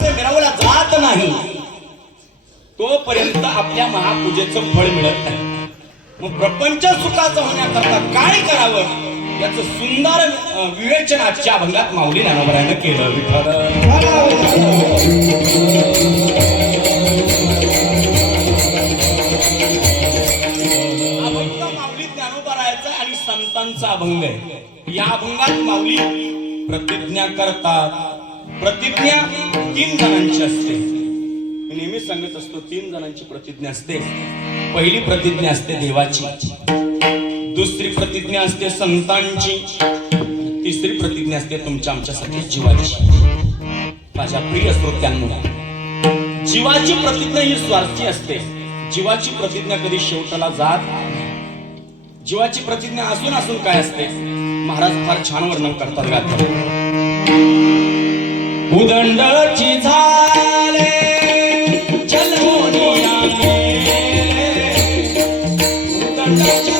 मिळवला जात नाही तोपर्यंत आपल्या महापूजेचं फळ मिळत नाही. मग प्रपंच सुखाचं होण्याकरता काय करावं याचं सुंदर विवेचन आजच्या अभंगात माऊली ज्ञानोबरायानं केलं. अभंग माऊली ज्ञानोबरायाचा आणि संतांचा अभंग आहे. या अभंगात माऊली प्रतिज्ञा करतात. प्रतिज्ञा 3 जणांची असते. मी नेहमी सांगत असतो 3 जणांची प्रतिज्ञा असते. पहिली प्रतिज्ञा असते देवाची, दुसरी प्रतिज्ञा असते संतांची, तिसरी प्रतिज्ञा असते तुमच्या आमच्यासाठी जीवाची. माझ्या प्रिय श्रोत्यांनो, जीवाची प्रतिज्ञा ही स्वार्थी असते. जीवाची प्रतिज्ञा कधी शेवटाला जात. जीवाची प्रतिज्ञा असून असून काय असते महाराज फार छान वर्णन करतात. गातात उदंडची झाले जन्मोनिया उदंडची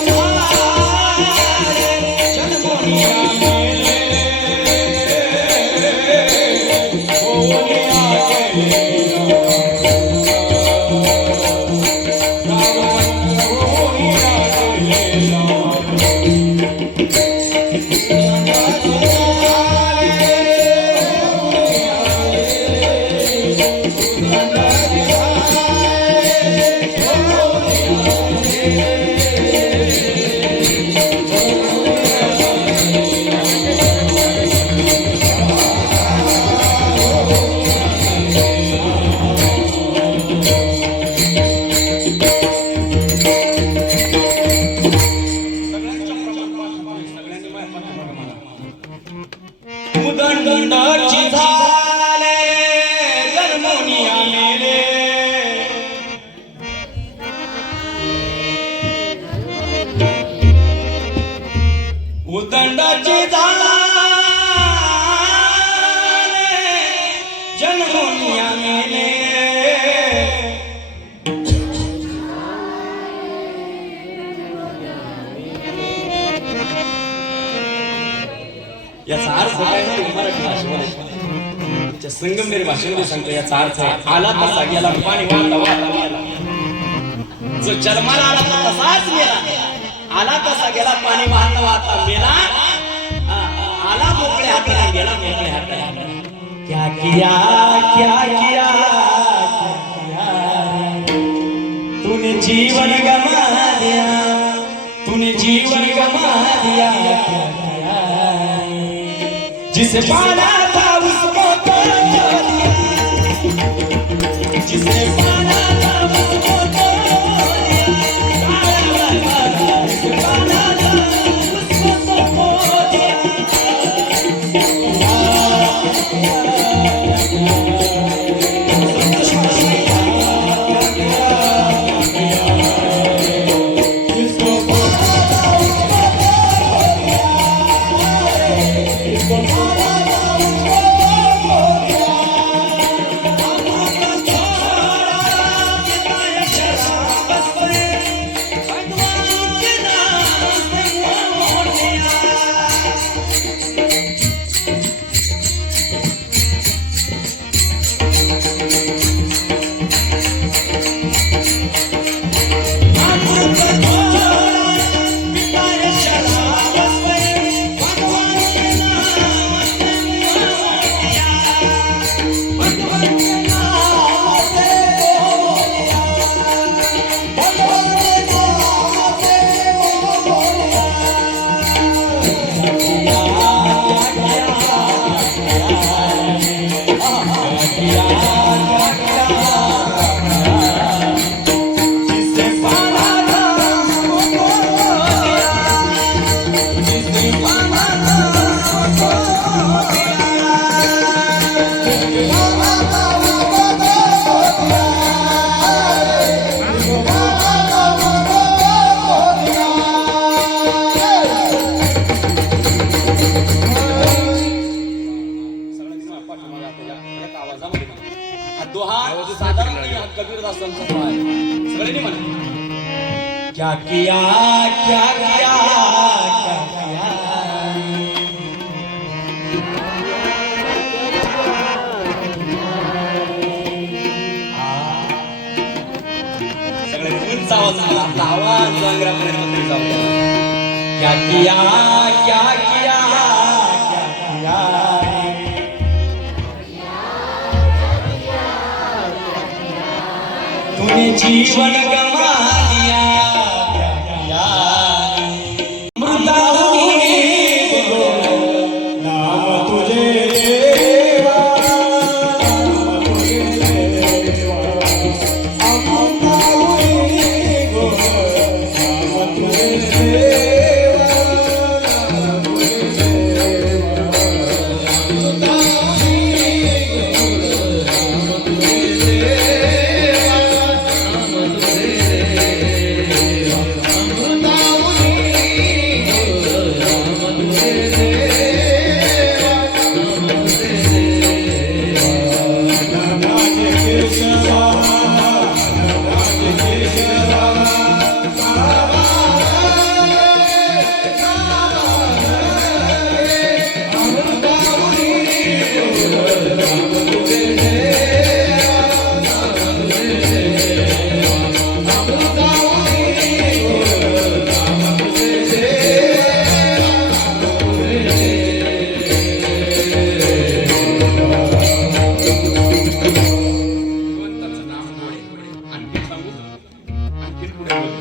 उदंडाची झाले जन्मोनिया मेले उदंडाची झाले जन्मोनिया मेले याचा अर्थ काय मराठी भाषेमध्ये संगमनेरी भाषेमध्ये सांगतो. याचा अर्थ आला तसा गेला पाणी वाहता वाहता गेला. जो जन्माला आला तसाच मेला, आला तसा गेला पाणी वाहता वाहता मेला. आला मोकळ्या हाताने गेला मोकळ्या हाताने. क्या किया क्या किया तूने जीवन गमा दिया, तूने जीवन गमा दिया. जिसे पाना था उसको तोड़ दिया, जिसे पाना था उसको तोड़ दिया. जिसे पाना था उसको तोड़ दिया. सगळ्यांनी म्हणा क्या किया क्या किया क्या किया. तुमचा आवाज मला आपला आवाज अंगरापर्यंत तरी जाऊ द्या. क्या किया क्या किया क्या किया तूने जीवन गंवा दिया क्या किया अमृताहुनी नाम तुझे देवा नाम तुझे देवा अमृताहुनी नाम तुझे देवा नाम तुझे देवा अमृताहुनी नाम तुझे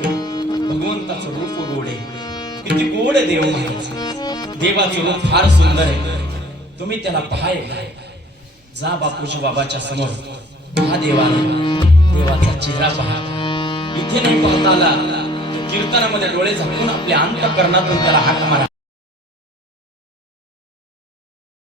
भगवंताचं रूप गोड आहे. किती गोड आहे देव महाराज. देवाचं रूप फार सुंदर आहे. तुम्ही त्याला पाहाय जा बापूजी बाबाच्या समोर हा देवाचा चेहरा पहा. इथे नाही पाहता आला कीर्तनामध्ये डोळे झाकून आपल्या अंतःकरणातून त्याला हाक मारा.